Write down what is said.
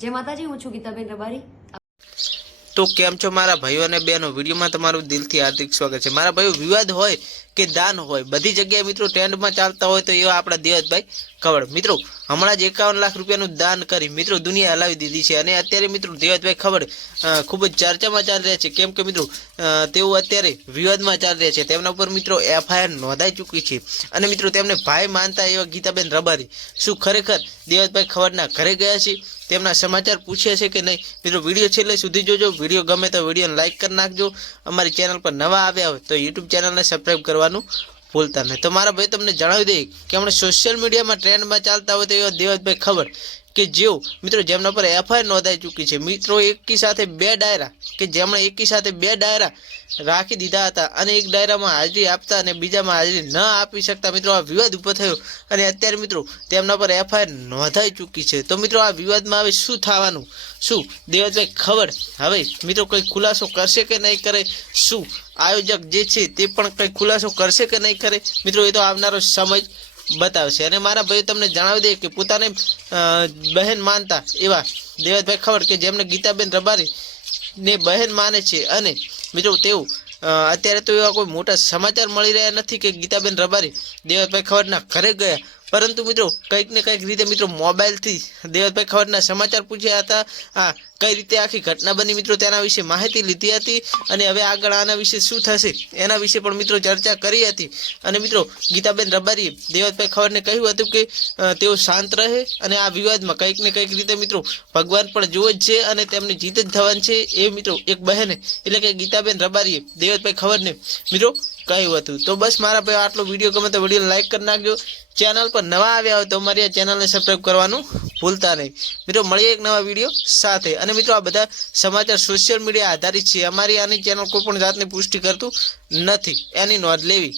જય માતાજી, હું છું ગીતાબેન રબારી. તો કેમ છો મારા ભાઈઓ અને બહેનો? વિડીયોમાં તમારું દિલથી હાર્દિક સ્વાગત છે. મારા ભાઈઓ, વિવાદ હોય કે દાન હોય, બધી જગ્યાએ મિત્રો ટ્રેન્ડમાં ચાલતા હોય તો એવા આપણા દેવતભાઈ ખવડ મિત્રો, હમણાં જ એકાવન લાખ રૂપિયાનું દાન કરી મિત્રો દુનિયા હલાવી દીધી છે અને અત્યારે મિત્રો દેવતભાઈ ખવડ ખૂબ જ ચર્ચામાં ચાલી રહ્યા છે. કેમ કે મિત્રો તેઓ અત્યારે વિવાદમાં ચાલી રહ્યા છે. તેમના ઉપર મિત્રો એફઆઈઆર નોંધાઈ ચૂકી છે. અને મિત્રો તેમને ભાઈ માનતા એવા ગીતાબેન રબારી. શું ખરેખર દેવતભાઈ ખવડના ઘરે ગયા છે? તેમના સમાચાર પૂછ્યા છે કે નહીં? મિત્રો, વીડિયો છેલ્લે સુધી જોજો. વીડિયો ગમે તો વિડીયોને લાઇક કરી નાખજો. અમારી ચેનલ પર નવા આવ્યા હોય તો યુટ્યુબ ચેનલને સબસ્ક્રાઈબ કરવાનું ભૂલતા નહીં. તો મારા ભાઈ તમને જણાવી દઈએ કે હમણાં સોશિયલ મીડિયામાં ટ્રેન્ડમાં ચાલતા હોય તો એવા દેવતભાઈ ખબર. કે જેઓ, મિત્રો, જેમના પર એફઆઈઆર નોંધાઈ ચૂકી છે. મિત્રો, એકી સાથે બે ડાયરા, કે જેમણે એકી સાથે બે ડાયરા રાખી દીધા હતા અને એક ડાયરામાં હાજરી આપતા અને બીજામાં હાજરી ન આપી શકતા, મિત્રો, આ વિવાદ ઊભો થયો. અને અત્યારે, મિત્રો, તેમના પર એફઆઈઆર નોંધાઈ ચૂકી છે. તો, મિત્રો, આ વિવાદમાં હવે શું થવાનું? શું? દેવતભાઈ ખબર? હવે, મિત્રો, કંઈ ખુલાસો કરશે કે નહીં કરે? શું? આયોજક જે છે તે પણ કંઈ ખુલાસો કરશે કે નહીં કરે? મિત્રો, એ તો આવનારો સમય બતાવશે. અને મારા ભાઈ તમને જણાવી દે કે પોતાને બહેન માનતા એવા દેવતભાઈ ખબર કે જેમને ગીતાબેન રબારી ને બહેન માને છે. અને મિત્રો તેઓ અત્યારે તો એવા કોઈ મોટા સમાચાર મળી રહ્યા નથી કે ગીતાબેન રબારી દેવતભાઈ ખવડના ઘરે ગયા. પરંતુ મિત્રો કંઈક ને કંઈક રીતે મિત્રો મોબાઈલથી દેવતભાઈ ખવડના સમાચાર પૂછ્યા હતા. હા કઈ રીતે આખી ઘટના બની મિત્રો તેના વિશે માહિતી લીધી હતી અને હવે આગળ આના વિશે શું થશે એના વિશે પણ મિત્રો ચર્ચા કરી હતી. અને મિત્રો ગીતાબેન રબારીએ દેવતભાઈ ખવડને કહ્યું હતું કે તેઓ શાંત રહે અને આ વિવાદમાં કંઈક ને કંઈક રીતે મિત્રો ભગવાન પણ જુએ જ છે અને તેમની જીત જ થવાની છે એ મિત્રો એક બહેને એટલે કે ગીતાબેન રબારીએ દેવતભાઈ ખવડને મિત્રો કહ્યું હતું. તો બસ મારા ભાઈ આટલો વીડિયો ગમે તો વીડિયો લાઈક કરી નાખજો. ચેનલ પર નવા આવ્યા હોય તો અમારી આ ચેનલને સબસ્ક્રાઈબ કરવાનું ભૂલતા નહીં. મિત્રો, મળીએ એક નવા વીડિયો સાથે. અને મિત્રો, આ બધા સમાચાર સોશિયલ મીડિયા આધારિત છે. અમારી આની ચેનલ કોઈ પણ જાતની પુષ્ટિ કરતું નથી. એની નોંધ લેવી.